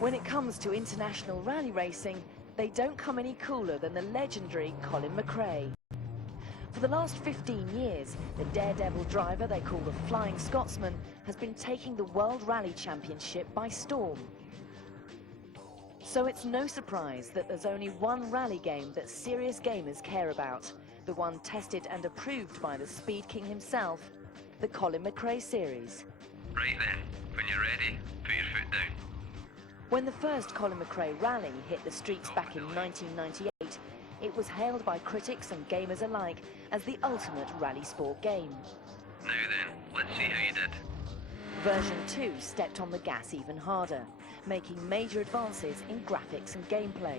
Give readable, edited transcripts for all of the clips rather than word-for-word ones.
When it comes to international rally racing, they don't come any cooler than the legendary Colin McRae. For the last 15 years, the daredevil driver they call the Flying Scotsman has been taking the World Rally Championship by storm. So it's no surprise that there's only one rally game that serious gamers care about, the one tested and approved by the Speed King himself, the Colin McRae series. Right then, when you're ready, put your foot down. When the first Colin McRae Rally hit the streets back in 1998, it was hailed by critics and gamers alike as the ultimate rally sport game. Now then, let's see how you did. Version 2 stepped on the gas even harder, making major advances in graphics and gameplay.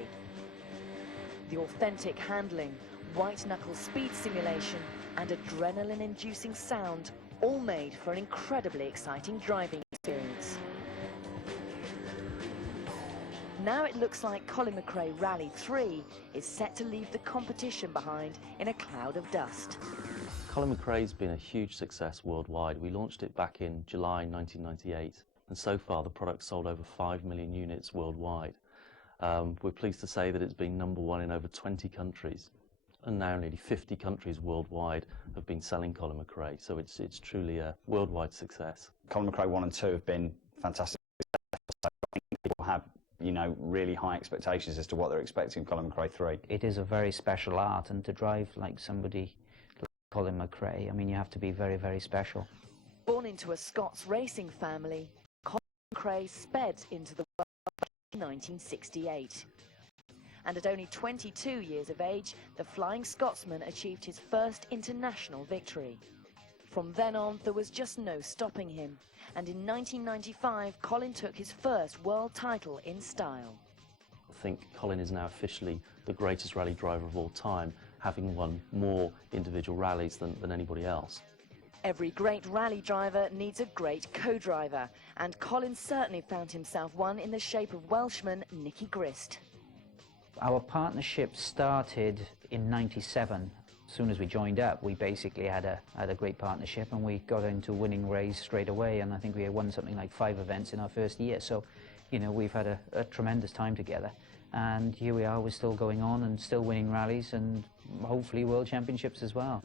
The authentic handling, white-knuckle speed simulation and adrenaline-inducing sound all made for an incredibly exciting driving experience. Now it looks like Colin McRae Rally 3 is set to leave the competition behind in a cloud of dust. Colin McRae's been a huge success worldwide. We launched it back in July 1998, and so far the product sold over 5 million units worldwide. We're pleased to say that it's been #1 in over 20 countries, and now nearly 50 countries worldwide have been selling Colin McRae, so it's truly a worldwide success. Colin McRae 1 and 2 have been fantastic. People have, you know, really high expectations as to what they're expecting from Colin McRae 3. It is a very special art, and to drive like somebody like Colin McRae, I mean, you have to be very, very special. Born into a Scots racing family, Colin McRae sped into the world in 1968. And at only 22 years of age, the Flying Scotsman achieved his first international victory. From then on, there was just no stopping him. And in 1995, Colin took his first world title in style. I think Colin is now officially the greatest rally driver of all time, having won more individual rallies than anybody else. Every great rally driver needs a great co-driver, and Colin certainly found himself one in the shape of Welshman Nicky Grist. Our partnership started in '97. As soon as we joined up, we basically had a great partnership, and we got into winning race straight away, and I think we had won something like 5 events in our first year. So, you know, we've had a tremendous time together, and here we are, we're still going on and still winning rallies and hopefully world championships as well.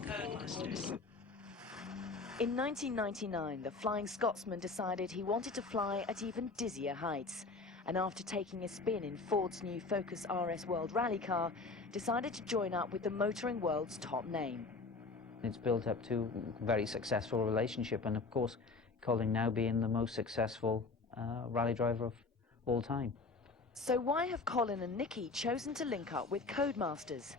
In 1999, the Flying Scotsman decided he wanted to fly at even dizzier heights, and after taking a spin in Ford's new Focus RS World Rally car, decided to join up with the motoring world's top name. It's built up to a very successful relationship, and of course, Colin now being the most successful rally driver of all time. So why have Colin and Nicky chosen to link up with Codemasters?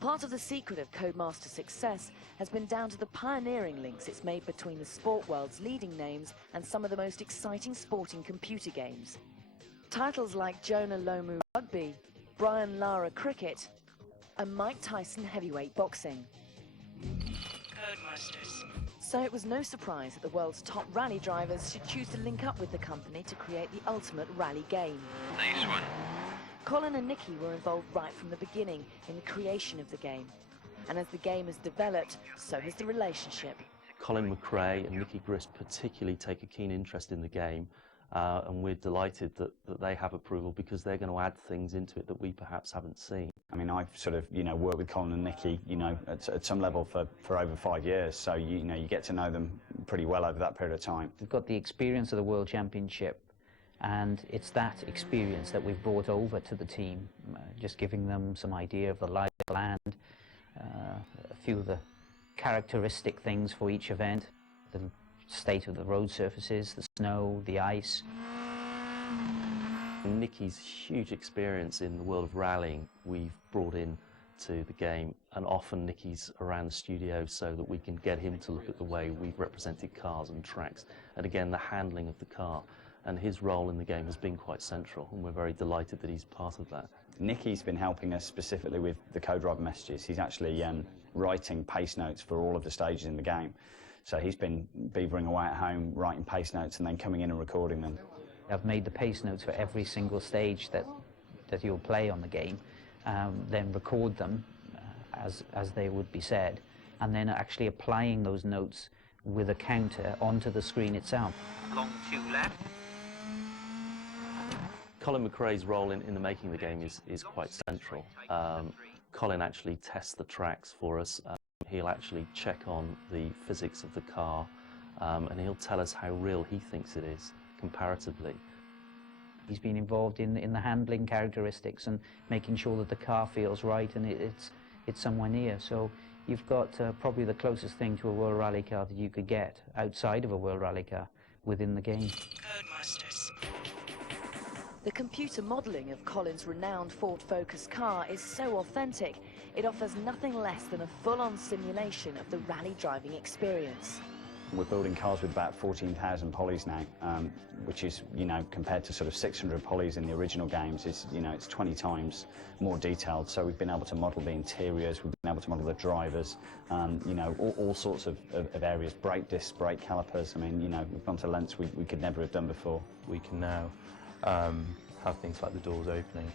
Part of the secret of Codemasters' success has been down to the pioneering links it's made between the sport world's leading names and some of the most exciting sporting computer games. Titles like Jonah Lomu Rugby, Brian Lara Cricket, and Mike Tyson Heavyweight Boxing. Codemasters. So it was no surprise that the world's top rally drivers should choose to link up with the company to create the ultimate rally game. Nice one. Colin and Nicky were involved right from the beginning in the creation of the game. And as the game has developed, so has the relationship. Colin McRae and Nicky Grist particularly take a keen interest in the game, and we're delighted that they have approval, because they're going to add things into it that we perhaps haven't seen. I mean, I've sort of, you know, worked with Colin and Nicky, you know, at some level for over 5 years, so you know, you get to know them pretty well over that period of time. They've got the experience of the World Championship, and it's that experience that we've brought over to the team, just giving them some idea of the lie of the land, a few of the characteristic things for each event, the state of the road surfaces, the snow, the ice. Nicky's huge experience in the world of rallying we've brought in to the game, and often Nicky's around the studio so that we can get him to look at the way we've represented cars and tracks, and again the handling of the car, and his role in the game has been quite central, and we're very delighted that he's part of that. Nicky's been helping us specifically with the co-driver messages. He's actually writing pace notes for all of the stages in the game. So he's been beavering away at home, writing pace notes and then coming in and recording them. I've made the pace notes for every single stage that you'll play on the game, then record them as they would be said, and then actually applying those notes with a counter onto the screen itself. Long 2 left. Colin McRae's role in the making of the game is quite central. Colin actually tests the tracks for us. He'll actually check on the physics of the car, and he'll tell us how real he thinks it is comparatively. He's been involved in the handling characteristics and making sure that the car feels right and it's somewhere near. So you've got probably the closest thing to a World Rally car that you could get outside of a World Rally car within the game. Codemasters. The computer modelling of Colin's renowned Ford Focus car is so authentic, it offers nothing less than a full-on simulation of the rally driving experience. We're building cars with about 14,000 polys now, which is, compared to sort of 600 polys in the original games, it's 20 times more detailed. So we've been able to model the interiors, we've been able to model the drivers, all sorts of areas, brake discs, brake calipers. I mean, we've gone to lengths we could never have done before. We can now have things like the doors opening.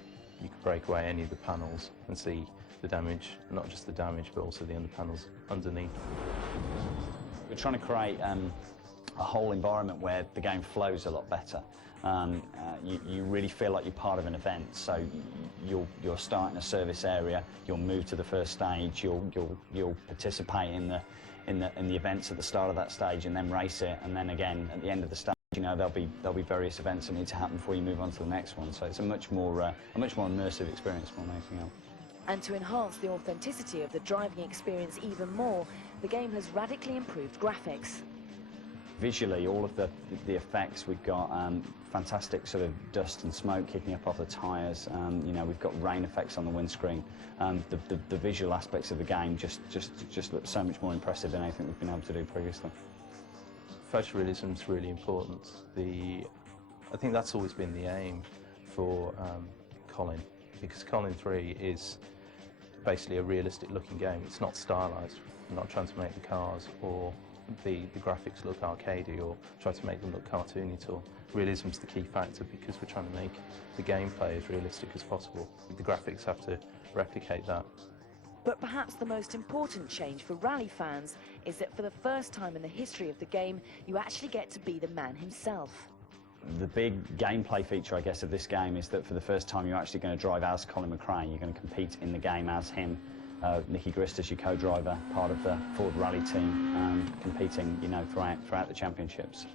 You can break away any of the panels and see the damage, not just the damage, but also the underpanels underneath. We're trying to create a whole environment where the game flows a lot better. You really feel like you're part of an event. So you'll start in a service area, you'll move to the first stage, you'll participate in the events at the start of that stage, and then race it, and then again at the end of the stage. There'll be various events that need to happen before you move on to the next one. So it's a much more immersive experience more than anything else. And to enhance the authenticity of the driving experience even more, the game has radically improved graphics. Visually, all of the effects, we've got fantastic sort of dust and smoke kicking up off the tyres. We've got rain effects on the windscreen. The visual aspects of the game just look so much more impressive than anything we've been able to do previously. Photorealism is really important. I think that's always been the aim for Colin, because Colin 3 is basically a realistic looking game. It's not stylised. We're not trying to make the cars or the graphics look arcadey or try to make them look cartoony at all. Realism is the key factor because we're trying to make the gameplay as realistic as possible. The graphics have to replicate that. But perhaps the most important change for rally fans is that for the first time in the history of the game, you actually get to be the man himself. The big gameplay feature, I guess, of this game is that for the first time you're actually going to drive as Colin McRae. You're going to compete in the game as him. Nicky Grista's your co-driver, part of the Ford Rally team, competing, throughout the championships.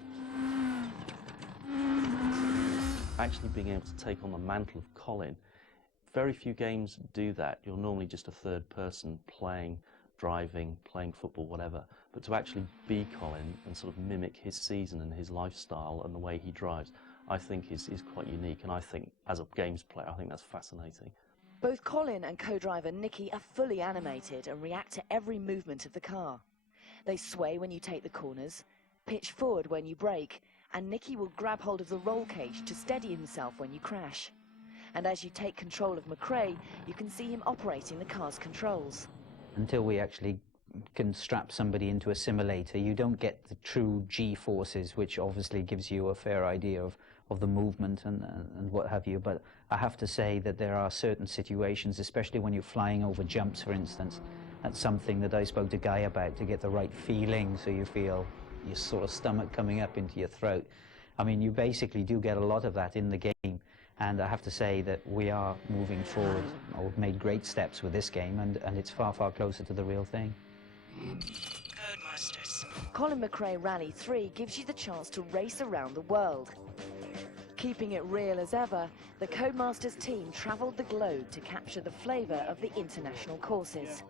Actually being able to take on the mantle of Colin, very few games do that. You're normally just a third person playing, driving, playing football, whatever. But to actually be Colin and sort of mimic his season and his lifestyle and the way he drives, I think is quite unique. And I think, as a games player, I think that's fascinating. Both Colin and co-driver Nicky are fully animated and react to every movement of the car. They sway when you take the corners, pitch forward when you brake, and Nicky will grab hold of the roll cage to steady himself when you crash. And as you take control of McRae, you can see him operating the car's controls. Until we actually can strap somebody into a simulator, you don't get the true G-forces, which obviously gives you a fair idea of the movement and what have you. But I have to say that there are certain situations, especially when you're flying over jumps, for instance, that's something that I spoke to Guy about to get the right feeling, so you feel your sort of stomach coming up into your throat. I mean, you basically do get a lot of that in the game. And I have to say that we are moving forward. We've made great steps with this game, and it's far, far closer to the real thing. Codemasters. Colin McRae Rally 3 gives you the chance to race around the world. Keeping it real as ever, the Codemasters team travelled the globe to capture the flavour of the international courses.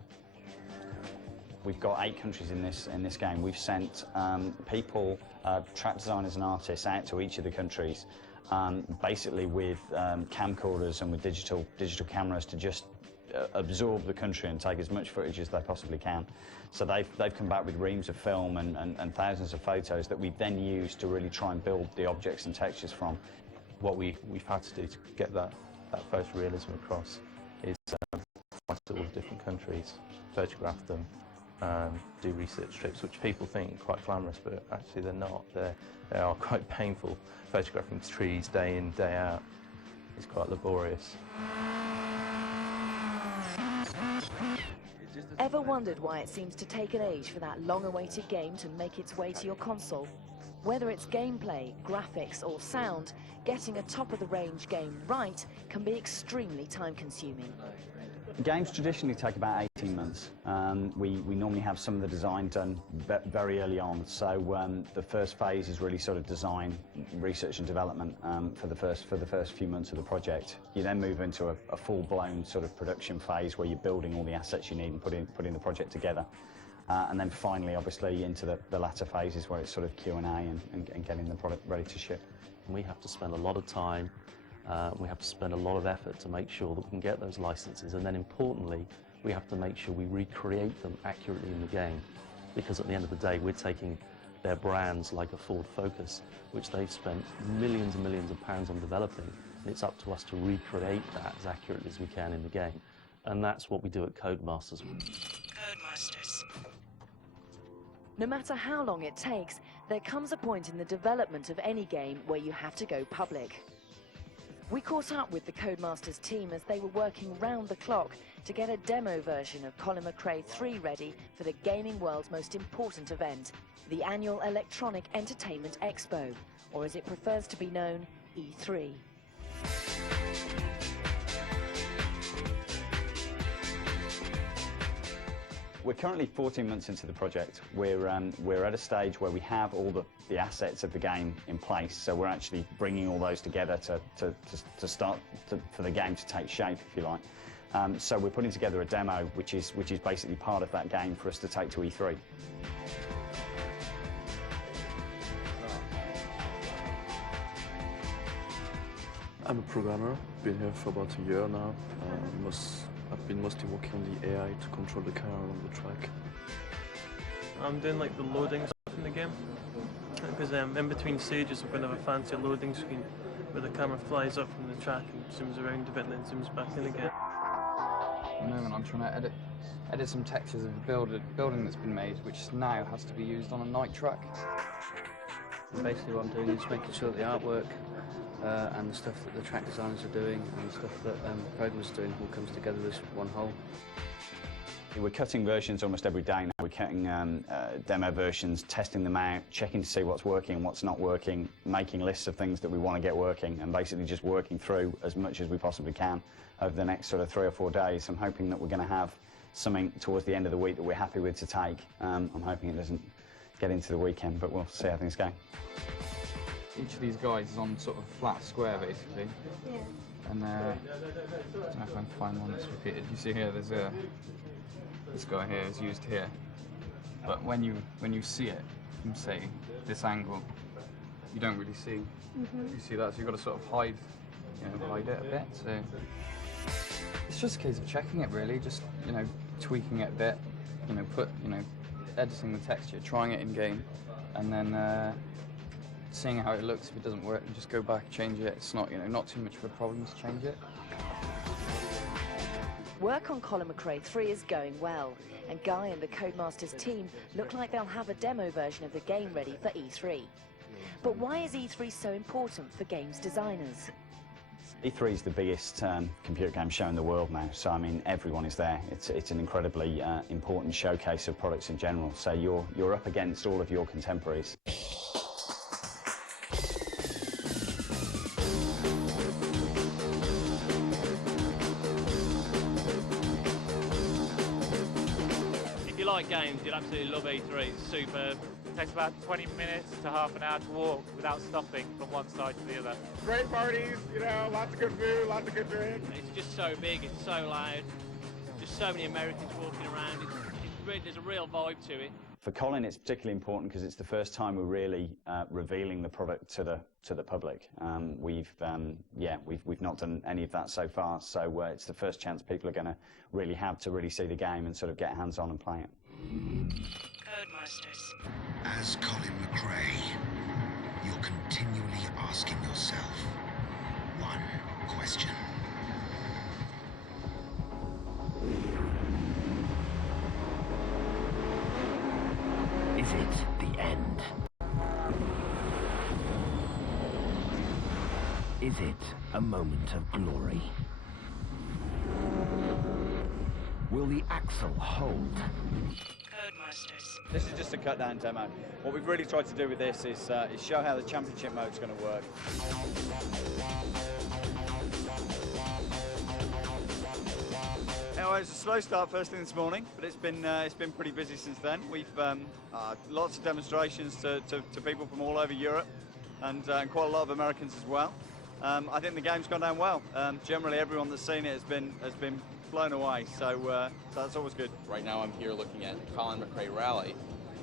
We've got 8 countries in this game. We've sent people, track designers and artists out to each of the countries. Basically with camcorders and with digital cameras to just absorb the country and take as much footage as they possibly can. So they've come back with reams of film and thousands of photos that we then use to really try and build the objects and textures from. What we've had to do to get that photorealism across is fly to all the different countries, photograph them, do research trips, which people think are quite glamorous, but actually they're not. They are quite painful. Photographing trees day in, day out is quite laborious. Ever wondered why it seems to take an age for that long-awaited game to make its way to your console? Whether it's gameplay, graphics or sound, getting a top-of-the-range game right can be extremely time-consuming. Games traditionally take about 18 months. We normally have some of the design done very early on, so the first phase is really sort of design, research and development for the first few months of the project. You then move into a full-blown sort of production phase where you're building all the assets you need and putting the project together. And then finally, obviously, into the latter phases where it's sort of Q&A and getting the product ready to ship. We have to spend a lot of time, we have to spend a lot of effort to make sure that we can get those licenses, and then importantly, we have to make sure we recreate them accurately in the game, because at the end of the day, we're taking their brands like a Ford Focus, which they've spent millions and millions of pounds on developing, and it's up to us to recreate that as accurately as we can in the game. And that's what we do at Codemasters. Codemasters. No matter how long it takes, there comes a point in the development of any game where you have to go public. We caught up with the Codemasters team as they were working round the clock to get a demo version of Colin McRae 3 ready for the gaming world's most important event, the annual Electronic Entertainment Expo, or as it prefers to be known, E3. We're currently 14 months into the project. We're at a stage where we have all the assets of the game in place, so we're actually bringing all those together to start for the game to take shape, if you like. So we're putting together a demo, which is basically part of that game for us to take to E3. I'm a programmer, been here for about a year now. I've been mostly working on the AI to control the car on the track. I'm doing like the loading stuff in the game, because in between stages we're going to have a fancy loading screen where the camera flies up from the track and zooms around a bit and then zooms back in again. At the moment I'm trying to edit some textures of the building that's been made, which now has to be used on a night track. Basically what I'm doing is making sure that the artwork and the stuff that the track designers are doing and the stuff that programmers are doing all comes together as one whole. We're cutting versions almost every day now. We're cutting demo versions, testing them out, checking to see what's working and what's not working, making lists of things that we want to get working, and basically just working through as much as we possibly can over the next sort of 3 or 4 days. I'm hoping that we're going to have something towards the end of the week that we're happy with to take. I'm hoping it doesn't get into the weekend, but we'll see how things go. Each of these guys is on sort of flat square, basically. Yeah. And I don't know if I can find one that's repeated. You see here, there's this guy here is used here. But when you see it from, say, this angle, you don't really see. You see that, so you've got to sort of hide it a bit. So it's just a case of checking it, really. Just tweaking it a bit. Editing the texture, trying it in game, and then. Seeing how it looks. If it doesn't work, and just go back, change it. It's not, not too much of a problem to change it. Work on Colin McRae 3 is going well, and Guy and the Codemasters team look like they'll have a demo version of the game ready for E3. But why is E3 so important for games designers? E3 is the biggest computer game show in the world now, so I mean everyone is there. It's an incredibly important showcase of products in general. So you're up against all of your contemporaries. If you like games, you'll absolutely love E3. It's superb. It takes about 20 minutes to half an hour to walk without stopping from one side to the other. Great parties, lots of good food, lots of good drink. It's just so big, it's so loud. Just so many Americans walking around. There's a real vibe to it. For Colin, it's particularly important because it's the first time we're really revealing the product to the public. We've not done any of that so far, so it's the first chance people are going to really have to really see the game and sort of get hands-on and play it. Codemasters. As Colin McRae, you're continually asking yourself one question. Is it the end? Is it a moment of glory? Will the axle hold? Codemasters. This is just a cut-down demo. What we've really tried to do with this is show how the championship mode is going to work. Anyway, it was a slow start first thing this morning, but it's been pretty busy since then. We've lots of demonstrations to people from all over Europe, and quite a lot of Americans as well. I think the game's gone down well. Generally, everyone that's seen it has been blown away, so that's always good. Right now, I'm here looking at Colin McRae Rally,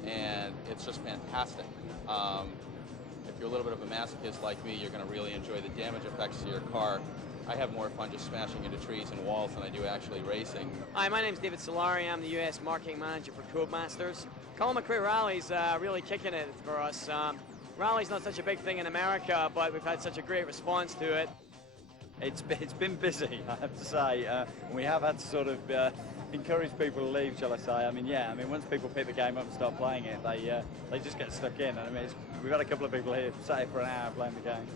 and it's just fantastic. If you're a little bit of a masochist like me, you're going to really enjoy the damage effects to your car. I have more fun just smashing into trees and walls than I do actually racing. Hi, my name's David Solari. I'm the US Marketing Manager for Codemasters. Colin McRae Rally's really kicking it for us. Rally's not such a big thing in America, but we've had such a great response to it. It's been busy, I have to say. We have had to sort of encourage people to leave, shall I say. I mean, once people pick the game up and start playing it, they just get stuck in. I mean, we've had a couple of people here, sat here for an hour playing the game.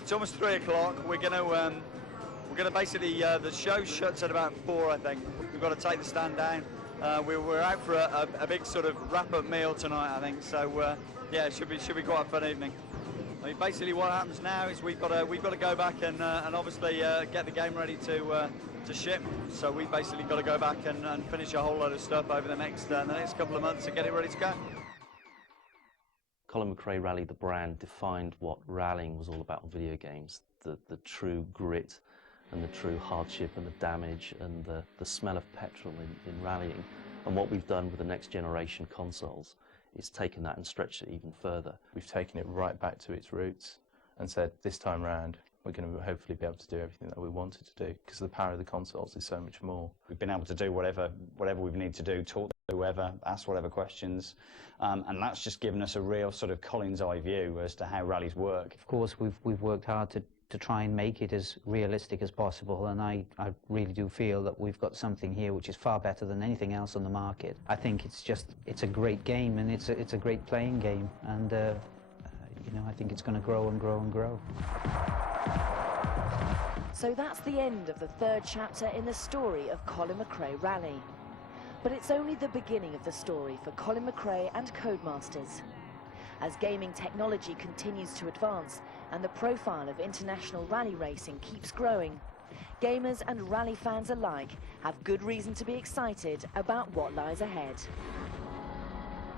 It's almost 3 o'clock. We're gonna basically the show shuts at about 4, I think. We've got to take the stand down. We're out for a big sort of wrap-up meal tonight, I think. So yeah, it should be quite a fun evening. I mean, basically what happens now is we've got to go back and obviously get the game ready to ship. So we basically got to go back and finish a whole load of stuff over the next couple of months and get it ready to go. Colin McRae Rally, the brand, defined what rallying was all about in video games. The true grit and the true hardship and the damage and the smell of petrol in rallying. And what we've done with the next generation consoles is taken that and stretched it even further. We've taken it right back to its roots and said, this time round, we're going to hopefully be able to do everything that we wanted to do, because the power of the consoles is so much more. We've been able to do whatever we need to do, talk to whoever, ask whatever questions, and that's just given us a real sort of Colin's eye view as to how rallies work. Of course, we've worked hard to try and make it as realistic as possible, and I really do feel that we've got something here which is far better than anything else on the market. I think it's a great game, and it's a great playing game, and you know, I think it's going to grow and grow and grow. So that's the end of the third chapter in the story of Colin McRae Rally. But it's only the beginning of the story for Colin McRae and Codemasters. As gaming technology continues to advance and the profile of international rally racing keeps growing, gamers and rally fans alike have good reason to be excited about what lies ahead.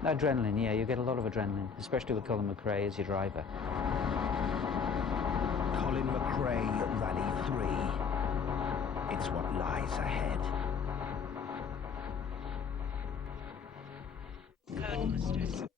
Adrenaline, yeah, you get a lot of adrenaline, especially with Colin McRae as your driver. Colin McRae Rally 3. It's what lies ahead. Codemasters.